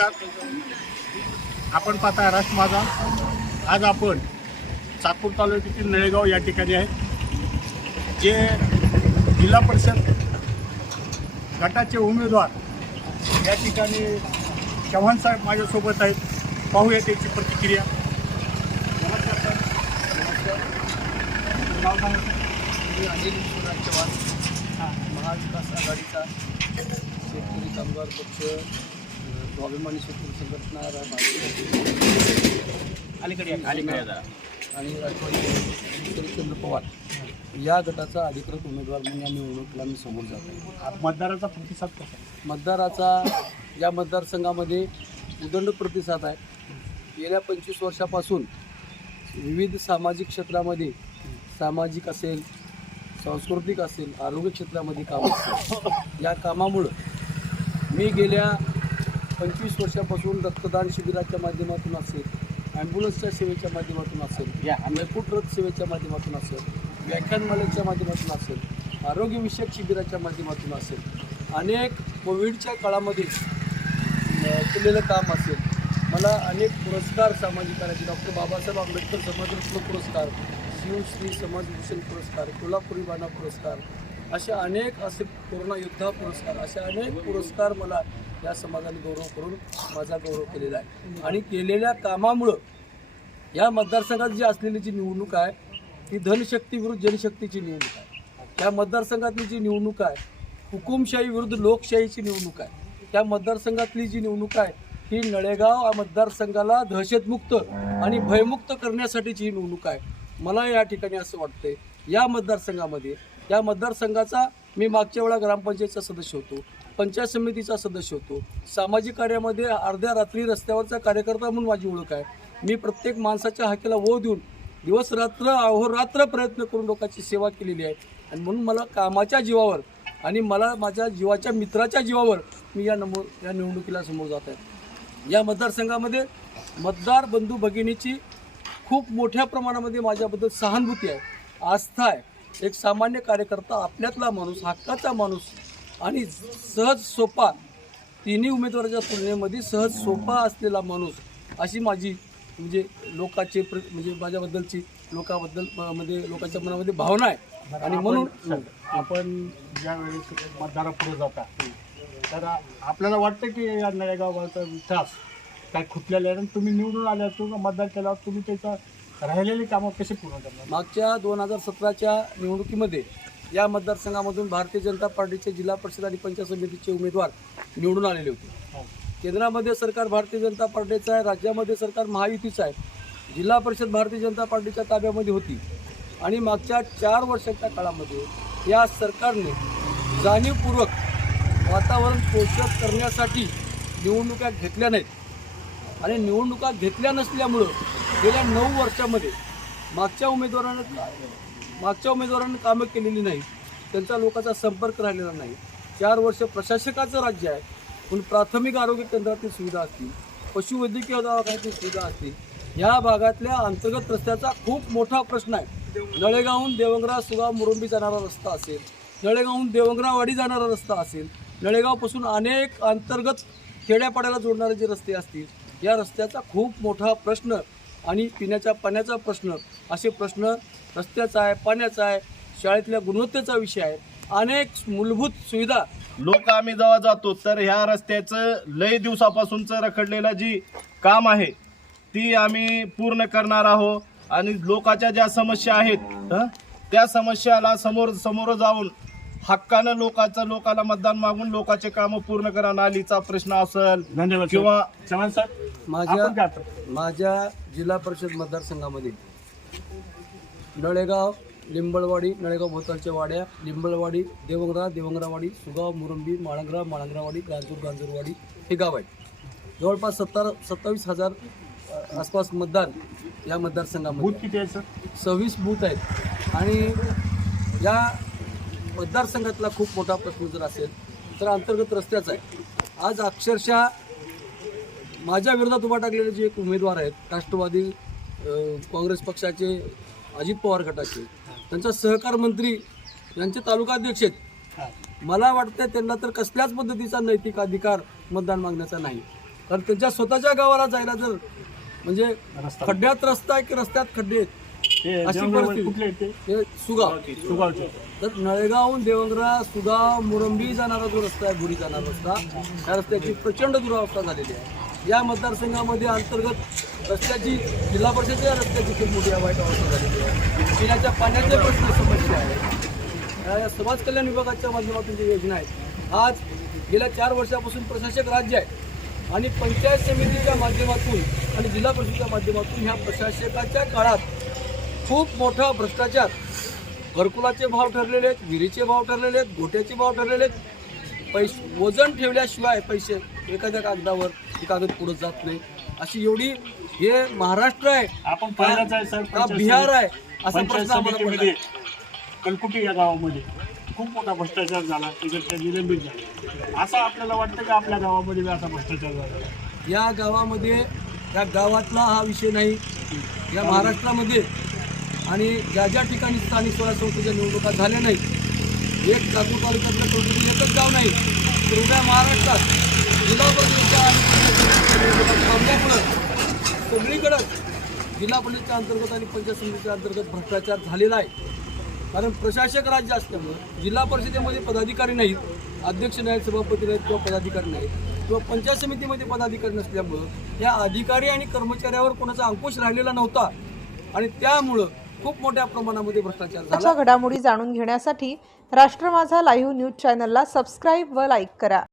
नमस्कार. आपण पाहता राष्ट्र माझा. आज आपण सातपूर तालुक्यातील नळेगाव या ठिकाणी आहे, जे जिल्हा परिषद गटाचे उमेदवार या ठिकाणी चव्हाण साहेब माझ्यासोबत आहेत. पाहूया त्याची प्रतिक्रिया. नमस्कार सर. नमस्कार. नाव सांगा. मी अनिल विश्वनाथ चव्हाण, महाविकास आघाडीचा शेतकरी कामगार पक्ष, स्वाभिमानी शेतकरी संघटना अलीकडे आणि राष्ट्रवादी शरदचंद्र पवार या गटाचा अधिकृत उमेदवार म्हणून या निवडणुकीला मी समोर जात आहे. मतदाराचा प्रतिसाद कसा आहे? मतदाराचा या मतदारसंघामध्ये उदंड प्रतिसाद आहे. गेल्या 25 वर्षापासून विविध सामाजिक क्षेत्रामध्ये, सामाजिक असेल, सांस्कृतिक असेल, आरोग्य क्षेत्रामध्ये काम असेल, या कामामुळं मी गेल्या 25 वर्षापासून रक्तदान शिबिराच्या माध्यमातून असेल, ॲम्ब्युलन्सच्या सेवेच्या माध्यमातून असेल, मेळकूट रथ सेवेच्या माध्यमातून असेल, व्याख्यानमालेच्या माध्यमातून असेल, आरोग्यविषयक शिबिराच्या माध्यमातून असेल, अनेक कोविडच्या काळामध्ये केलेलं काम असेल, मला अनेक पुरस्कार सामाजिक कार्याचे, डॉक्टर बाबासाहेब आंबेडकर समाजरत्न पुरस्कार, शिवश्री समाजभूषण पुरस्कार, कोल्हापुरी बाणा पुरस्कार, असे अनेक कोरोना योद्धा पुरस्कार, असे अनेक पुरस्कार मला या समाजाने गौरव करून माझा गौरव केलेला आहे. आणि केलेल्या कामामुळं या मतदारसंघात जी असलेली जी निवडणूक आहे ती धनशक्ती विरुद्ध जनशक्तीची निवडणूक आहे. त्या मतदारसंघातली जी निवडणूक आहे हुकुमशाही विरुद्ध लोकशाहीची निवडणूक आहे. त्या मतदारसंघातली जी निवडणूक आहे ही नळेगाव मतदारसंघाला दहशतमुक्त आणि भयमुक्त करण्यासाठीची ही निवडणूक आहे. मला या ठिकाणी असं वाटतंय, या मतदारसंघामध्ये, या मतदारसंघाचा मी मागच्या वेळा ग्रामपंचायतचा सदस्य होतो, पंचायत समितीचा सदस्य होतो, सामाजिक कार्यामध्ये अर्ध्या रात्री रस्त्यावरचा कार्यकर्ता म्हणून माझी ओळख आहे. मी प्रत्येक माणसाच्या हाकेला वो देऊन दिवस रात्र अहोरात्र प्रयत्न करून लोकांची सेवा केलेली आहे. आणि म्हणून मला कामाच्या जीवावर आणि मला माझ्या जीवाच्या मित्राच्या जीवावर मी या निवडणुकीला समोर जात आहे. या मतदारसंघामध्ये मतदार बंधू भगिनीची खूप मोठ्या प्रमाणामध्ये माझ्याबद्दल सहानुभूती आहे, आस्था आहे. एक सामान्य कार्यकर्ता, आपल्यातला माणूस, हक्काचा माणूस आणि सहज सोपा, तिन्ही उमेदवाराच्या तुलनेमध्ये सहज सोपा असलेला माणूस, अशी माझी म्हणजे लोकांचे म्हणजे माझ्याबद्दलची लोकांच्या मनामध्ये भावना आहे. आणि म्हणून आपण ज्या वेळेस मतदारापुढे जाता तर आपल्याला वाटतं की या नळेगावचा विकास काय खुपलेला आहे. तुम्ही निवडून आल्या, तुम्ही मतदान केल्यावर तुम्ही त्याचा राहिलेली कामं कशी पूर्ण करणार? मागच्या 2017च्या निवडणुकीमध्ये या मतदारसंघामधून भारतीय जनता पार्टीचे जिल्हा परिषद आणि पंचायत समितीचे उमेदवार निवडून आलेले होते. केंद्रामध्ये सरकार भारतीय जनता पार्टीचं आहे, राज्यामध्ये सरकार महायुतीचं आहे. जिल्हा परिषद भारतीय जनता पार्टीच्या ताब्यामध्ये होती. आणि मागच्या 4 वर्षाच्या काळामध्ये या सरकारने जाणीवपूर्वक वातावरण पोषक करण्यासाठी निवडणुका घेतल्या नाहीत. आणि निवडणुका घेतल्या नसल्यामुळं गेल्या 9 वर्षामध्ये मागच्या उमेदवारांनी कामं केलेली नाही, त्यांचा लोकांचा संपर्क राहिलेला नाही. 4 वर्ष प्रशासकाचं राज्य आहे, पण प्राथमिक आरोग्य केंद्रातील सुविधा असतील, पशुवैद्यकीय दवाखान्यातील सुविधा असतील, ह्या भागातल्या अंतर्गत रस्त्याचा खूप मोठा प्रश्न आहे. नळेगावहून देवंगरा, सुगाव, मुरुंबी जाणारा रस्ता असेल, नळेगावहून देवंगरावाडी जाणारा रस्ता असेल, नळेगावपासून अनेक अंतर्गत खेड्यापाड्याला जोडणारे जे रस्ते असतील, या रस्त्याचा खूप मोठा प्रश्न आणि पिण्याच्या पाण्याचा प्रश्न, असे प्रश्न रस्त्याचा आहे, पाण्याचा आहे, शाळेतल्या गुणवत्तेचा विषय आहे. अनेक मूलभूत सुविधा लोक आम्ही जेव्हा जातो तर ह्या रस्त्याचं लय दिवसापासूनचं रखडलेलं जी काम आहे ती आम्ही पूर्ण करणार आहोत. आणि लोकांच्या ज्या समस्या आहेत त्या समस्याला समोर जाऊन हक्कानं लोकांना मतदान मागून लोकांचे कामं पूर्ण करा. नालीचा प्रश्न असेल किंवा चव्हाण साहेब, माझ्या जिल्हा परिषद मतदारसंघामध्ये नळेगाव, लिंबळवाडी, नळेगाव भोवतालच्या वाड्या, लिंबळवाडी, देवंगरावाडी, सुगाव, मुरुंबी, माळंगरावाडी, गांजूरवाडी हे गाव आहेत. जवळपास 27,000 आसपास मतदान या मतदारसंघामध्ये. बूथ किती आहे सर? 26 बूथ आहेत. आणि या मतदारसंघातला खूप मोठा प्रश्न जर असेल तर अंतर्गत रस्त्याचा आहे. आज अक्षरशः माझ्या विरोधात उभा टाकलेले जे एक उमेदवार आहेत, राष्ट्रवादी काँग्रेस पक्षाचे अजित पवार गटाचे, त्यांचा सहकार मंत्री, यांचे तालुकाध्यक्ष आहेत. मला वाटतं त्यांना तर कसल्याच पद्धतीचा नैतिक अधिकार मतदान मागण्याचा नाही. कारण त्यांच्या स्वतःच्या गावाला जायला जर म्हणजे रस्ता खड्ड्यात रस्ता आहे की रस्त्यात खड्डे आहेत ते अशी देवगड परिस्थिती. कुठले आहेत ते? हे सुगाव सुगावचे. तर नळेगावहून देवंगरा सुगाव मुरंबी जाणारा जो रस्ता आहे बुडी जाणारा रस्ता त्या रस्त्याची प्रचंड दुरावस्था झालेली आहे. या मतदारसंघामध्ये अंतर्गत रस्त्याची जिल्हा परिषदेच्या रस्त्याची खूप मोठी वाईट अवस्था झालेली आहे. पिण्याच्या पाण्याचे प्रश्न समस्या आहे. या समाज कल्याण विभागाच्या माध्यमातून जी योजना आहे आज गेल्या 4 वर्षापासून प्रशासक राज्य आहे आणि पंचायत समितीच्या माध्यमातून आणि जिल्हा परिषदेच्या माध्यमातून ह्या प्रशासकाच्या काळात खूप मोठा भ्रष्टाचार, घरकुलाचे भाव ठरलेले आहेत, विहिरीचे भाव ठरलेले आहेत, गोट्याचे भाव ठरलेले आहेत, वजन ठेवल्याशिवाय पैसे एखाद्या कागदावर ती कागद पुढे जात नाही. अशी एवढी हे महाराष्ट्र आहे आपण पहिलाच आहे सर का बिहार आहे असा पंचायत प्रश्न आम्हाला समितीमध्ये पडला. कलकुटी या गावामध्ये खूप मोठा भ्रष्टाचार झाला, त्याच्यात ते निलंबित झाले. असं आपल्याला वाटतं की आपल्या गावामध्ये बी असा भ्रष्टाचार झाला? या गावामध्ये या गावातला हा विषय नाही, या महाराष्ट्रामध्ये आणि ज्या ज्या ठिकाणी स्थानिक स्वराज्य संस्थेच्या निवडणुका झाल्या नाहीत, एक लातूर तालुक्यातलं टोटली एकच गाव नाही तर उभ्या महाराष्ट्रात जिल्हा परिषदेच्या थांबल्यामुळं सगळीकडं जिल्हा परिषदेच्या अंतर्गत आणि पंचायत समितीच्या अंतर्गत भ्रष्टाचार झालेला आहे. कारण प्रशासक राज्य असल्यामुळं जिल्हा परिषदेमध्ये पदाधिकारी नाहीत, अध्यक्ष नाहीत, सभापती नाहीत किंवा पदाधिकारी नाहीत किंवा पंचायत समितीमध्ये पदाधिकारी नसल्यामुळं या अधिकारी आणि कर्मचाऱ्यावर कोणाचा अंकुश राहिलेला नव्हता आणि त्यामुळं खूप मोठ्या प्रमाणामध्ये भ्रष्टाचार झाला. आजच्या घडामोडी जाणून घेण्यासाठी राष्ट्र माझा लाईव्ह न्यूज चॅनलला सबस्क्राईब व लाईक करा.